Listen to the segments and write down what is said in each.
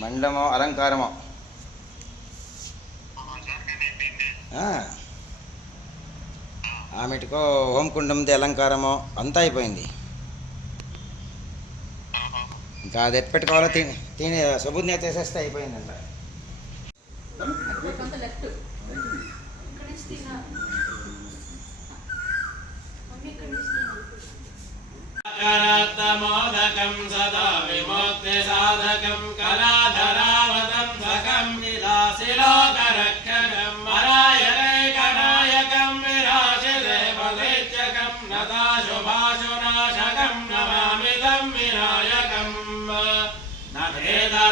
మండలమో అలంకారమో ఆమెటికో హోమకుండంది అలంకారమో అంతా అయిపోయింది. ఇంకా అది ఎట్టు పెట్టుకోవాలో తిని సబుద్ని చేసేస్తే అయిపోయిందంట. మోదకం సదా విముక్తి సాధకం కళాధరావతంసకం విలాసిలోకరక్షకం మరాయరైకనాయకం విరాశిదేవదైత్యకం నతాశుభాశునాశకం నమామిదం వినాయకం నభేదరాదిభీకరం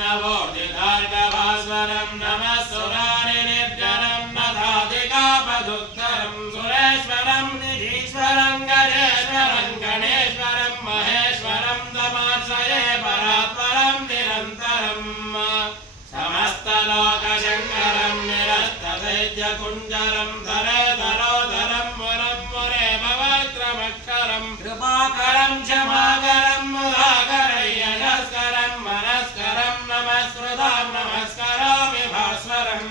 నవోదితార్గభాస్వరం నమస్సురారి నిర్జరం నధాదికాపదుత్తరం సురేశ్వరం నిధీశ్వరం గజేశ్వరం గణేశ్వరం మహేశ్వరం దమాశ్రయే పరాత్పరం నిరంతరం సమస్తలోకశంకరం నిరస్తదైత్యకుంజరం ధరేధరోధరం వరం మురే భవత్రమక్షరం కృపాకరం క్షమాకరం ముదాకరయ్యస్కరం మనస్కరం నమస్కృతాం నమస్కరామి భాస్వరం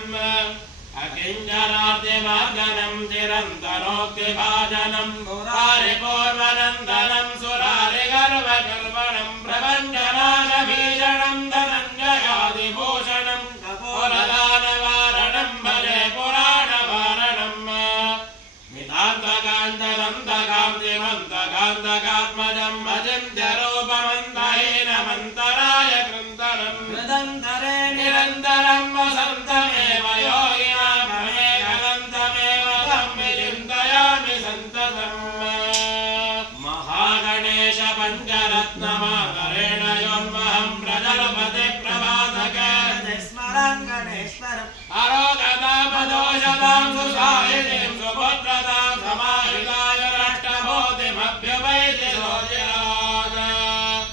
అకింజనార్తిమార్గనం చిరంతనోక్తిభాజనం మురారిపూర్వనందనం సురారిగర్వగర్వణం ప్రపంచనాశభీషణం ధనంజయాదిభూషణం కపోలదానవారణం భజే పురాణవారణం నితాంతకాంతదంతకాంతిమంతకాంతకాత్మజం అచింత్యరూపమంతహీనమంతరాయ కృంతరం హృదంతరే నిరంతరం వసంతమేవ యోగినామేకదంతమేవ తం విచింతయామి సంతతం మహాగణేశ పంచరత్నమాకరేణ యోన్మహం ప్రజలపతి ప్రభాతకే స్మరం గణేశ్వరం అరోగతామదోషతాం సుసాయినీం సుపుత్రతాం సమాహితాయ రాష్ట్రభూతిమభ్యుపైతి సోజయాత్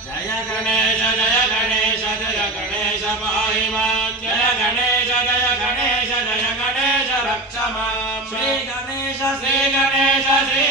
జయ గణేశ జయ గణేశ జయ గణేశ పాహి మాం జయ గణేశ జయ గణేశ జయ గణేశ రక్ష మాం శ్రీ గణేశ శ్రీ గణేశ శ్రీ